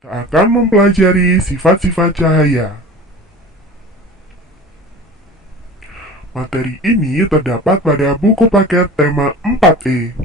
Kita akan mempelajari sifat-sifat cahaya. Materi ini terdapat pada buku paket tema 4E.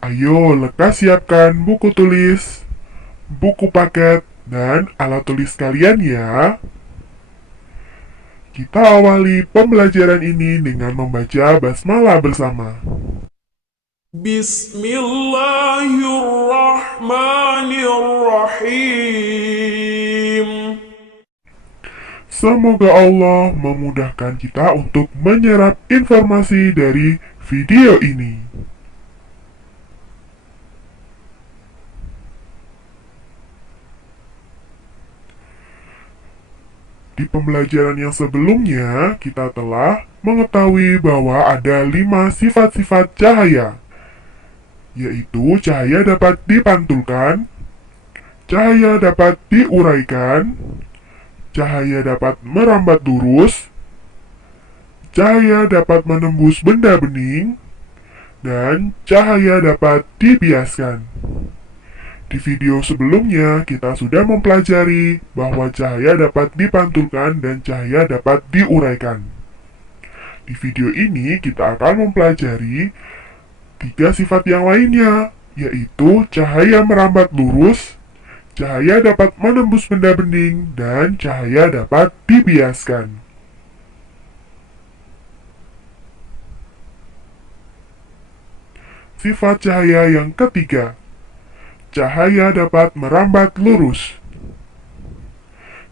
Ayo, lekas siapkan buku tulis, buku paket, dan alat tulis kalian ya. Kita awali pembelajaran ini dengan membaca basmalah bersama. Bismillahirrahmanirrahim. Semoga Allah memudahkan kita untuk menyerap informasi dari video ini. Di pembelajaran yang sebelumnya, kita telah mengetahui bahwa ada 5 sifat-sifat cahaya, yaitu cahaya dapat dipantulkan, cahaya dapat diuraikan, cahaya dapat merambat lurus, cahaya dapat menembus benda bening, dan cahaya dapat dibiaskan. Di video sebelumnya, kita sudah mempelajari bahwa cahaya dapat dipantulkan dan cahaya dapat diuraikan. Di video ini, kita akan mempelajari 3 sifat yang lainnya, yaitu cahaya merambat lurus, cahaya dapat menembus benda bening, dan cahaya dapat dibiaskan. Sifat cahaya yang ketiga, cahaya dapat merambat lurus.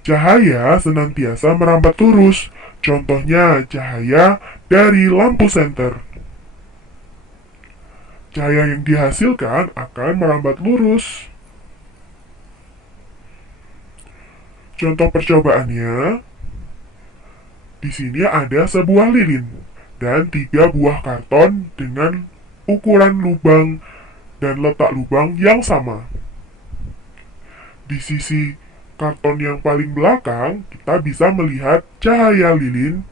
Cahaya senantiasa merambat lurus, contohnya cahaya dari lampu senter. Cahaya yang dihasilkan akan merambat lurus. Contoh percobaannya, di sini ada sebuah lilin dan 3 buah karton dengan ukuran lubang dan letak lubang yang sama. Di sisi karton yang paling belakang, kita bisa melihat cahaya lilin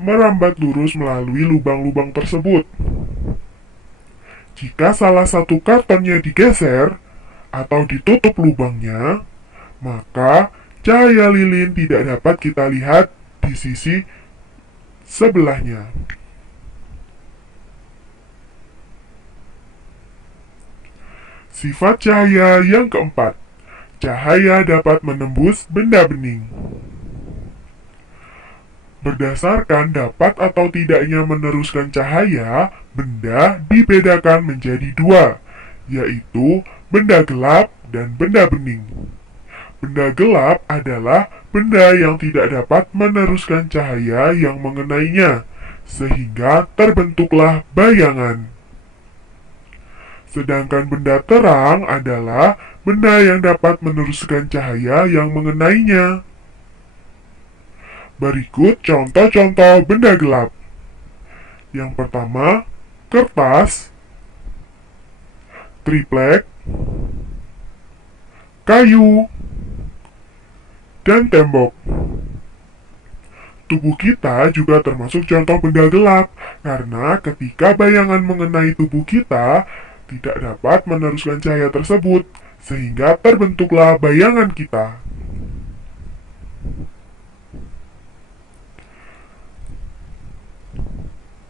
merambat lurus melalui lubang-lubang tersebut. Jika salah satu kartonnya digeser atau ditutup lubangnya, maka cahaya lilin tidak dapat kita lihat di sisi sebelahnya. Sifat cahaya yang keempat, cahaya dapat menembus benda bening. Berdasarkan dapat atau tidaknya meneruskan cahaya, benda dibedakan menjadi 2, yaitu benda gelap dan benda bening. Benda gelap adalah benda yang tidak dapat meneruskan cahaya yang mengenainya, sehingga terbentuklah bayangan. Sedangkan benda terang adalah benda yang dapat meneruskan cahaya yang mengenainya. Berikut contoh-contoh benda gelap. Yang pertama, kertas, triplek, kayu, dan tembok. Tubuh kita juga termasuk contoh benda gelap, karena ketika bayangan mengenai tubuh kita, tidak dapat meneruskan cahaya tersebut, sehingga terbentuklah bayangan kita.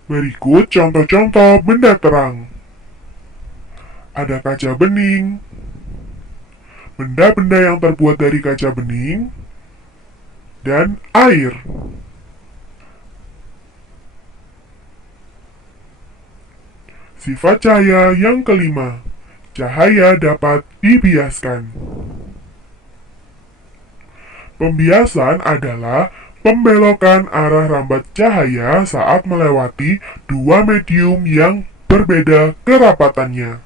Berikut contoh-contoh benda terang. Ada kaca bening, benda-benda yang terbuat dari kaca bening, dan air. Sifat cahaya yang kelima, cahaya dapat dibiaskan. Pembiasan adalah pembelokan arah rambat cahaya saat melewati 2 medium yang berbeda kerapatannya.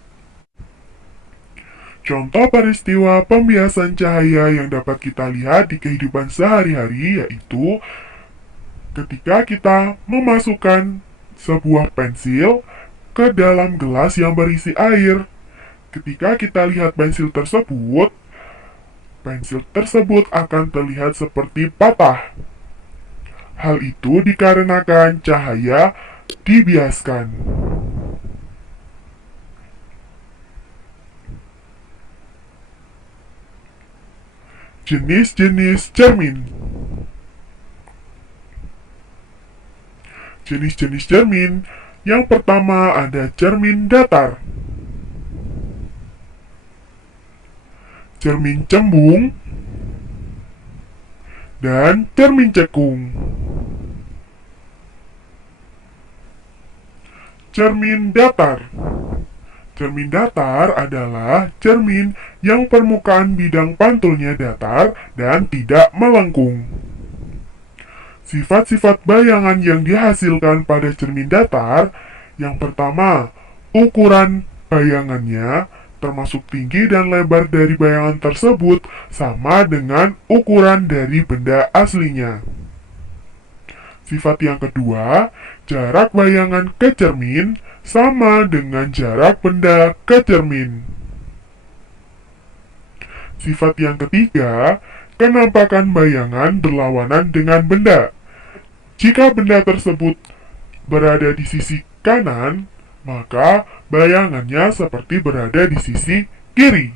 Contoh peristiwa pembiasan cahaya yang dapat kita lihat di kehidupan sehari-hari yaitu ketika kita memasukkan sebuah pensil ke dalam gelas yang berisi air. Ketika kita lihat pensil tersebut akan terlihat seperti patah. Hal itu dikarenakan cahaya dibiaskan. Jenis-jenis cermin. Jenis-jenis cermin. Yang pertama ada cermin datar, cermin cembung, dan cermin cekung. Cermin datar. Cermin datar adalah cermin yang permukaan bidang pantulnya datar dan tidak melengkung. Sifat-sifat bayangan yang dihasilkan pada cermin datar, yang pertama, ukuran bayangannya, termasuk tinggi dan lebar dari bayangan tersebut, sama dengan ukuran dari benda aslinya. Sifat yang kedua, jarak bayangan ke cermin sama dengan jarak benda ke cermin. Sifat yang ketiga, kenampakan bayangan berlawanan dengan benda. Jika benda tersebut berada di sisi kanan, maka bayangannya seperti berada di sisi kiri.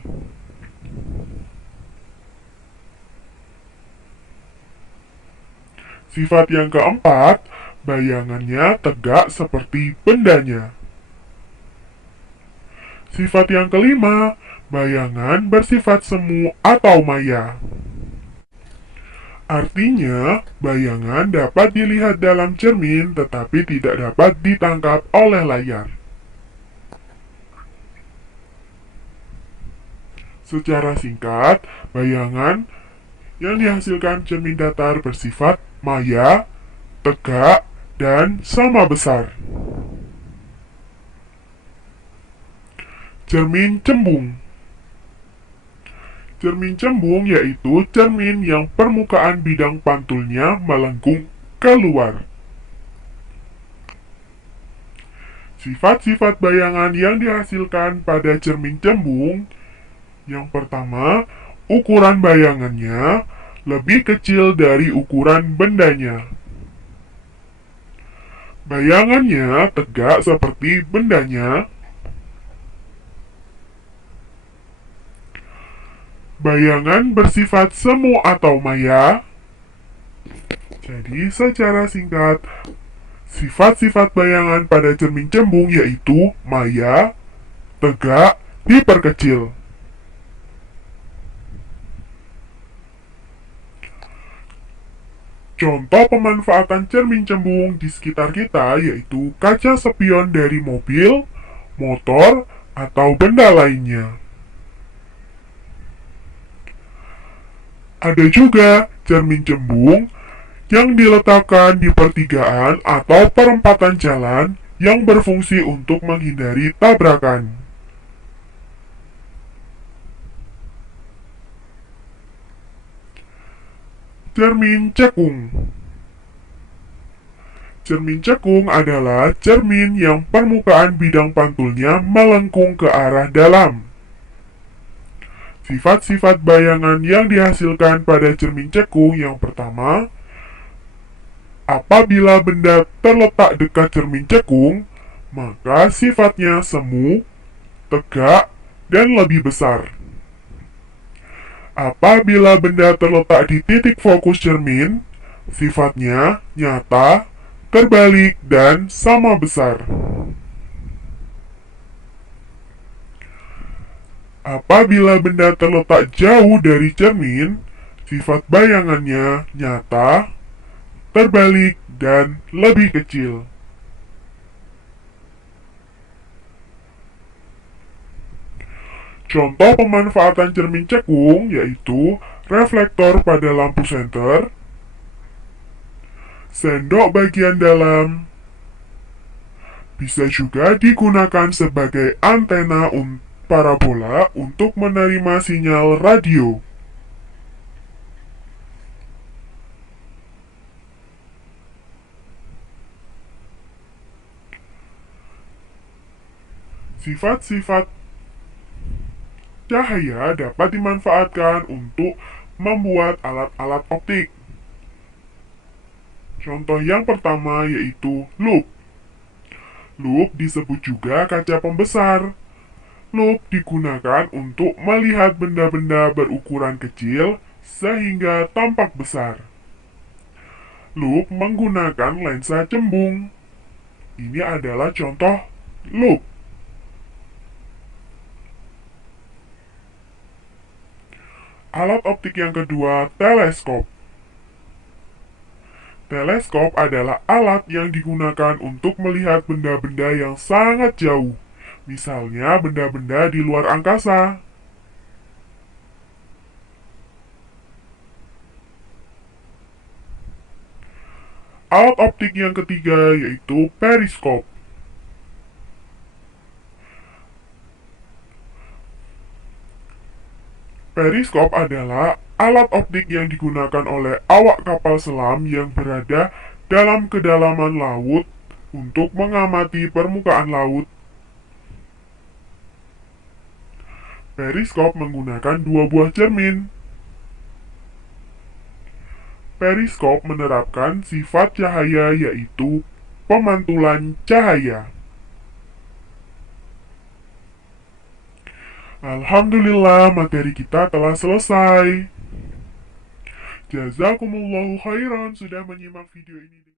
Sifat yang keempat, bayangannya tegak seperti bendanya. Sifat yang kelima, bayangan bersifat semu atau maya. Artinya, bayangan dapat dilihat dalam cermin tetapi tidak dapat ditangkap oleh layar. Secara singkat, bayangan yang dihasilkan cermin datar bersifat maya, tegak, dan sama besar. Cermin cembung. Cermin cembung yaitu cermin yang permukaan bidang pantulnya melengkung keluar. Sifat-sifat bayangan yang dihasilkan pada cermin cembung, yang pertama, ukuran bayangannya lebih kecil dari ukuran bendanya. Bayangannya tegak seperti bendanya. Bayangan bersifat semu atau maya. Jadi, secara singkat, sifat-sifat bayangan pada cermin cembung yaitu maya, tegak, diperkecil. Contoh pemanfaatan cermin cembung di sekitar kita yaitu kaca spion dari mobil, motor, atau benda lainnya. Ada juga cermin cembung yang diletakkan di pertigaan atau perempatan jalan yang berfungsi untuk menghindari tabrakan. Cermin cekung. Cermin cekung adalah cermin yang permukaan bidang pantulnya melengkung ke arah dalam. Sifat-sifat bayangan yang dihasilkan pada cermin cekung yang pertama, apabila benda terletak dekat cermin cekung, maka sifatnya semu, tegak, dan lebih besar. Apabila benda terletak di titik fokus cermin, sifatnya nyata, terbalik, dan sama besar. Apabila benda terletak jauh dari cermin, sifat bayangannya nyata, terbalik, dan lebih kecil. Contoh pemanfaatan cermin cekung yaitu reflektor pada lampu senter, sendok bagian dalam, bisa juga digunakan sebagai antena parabola untuk menerima sinyal radio. Sifat-sifat cahaya dapat dimanfaatkan untuk membuat alat-alat optik. Contoh yang pertama yaitu loop. Loop disebut juga kaca pembesar. Loop digunakan untuk melihat benda-benda berukuran kecil sehingga tampak besar. Loop menggunakan lensa cembung. Ini adalah contoh loop. Alat optik yang kedua, teleskop. Teleskop adalah alat yang digunakan untuk melihat benda-benda yang sangat jauh, misalnya benda-benda di luar angkasa. Alat optik yang ketiga yaitu periskop. Periskop adalah alat optik yang digunakan oleh awak kapal selam yang berada dalam kedalaman laut untuk mengamati permukaan laut. Periskop menggunakan dua buah cermin. Periskop menerapkan sifat cahaya yaitu pemantulan cahaya. Alhamdulillah, materi kita telah selesai. Jazakumullahu khairan sudah menyimak video ini.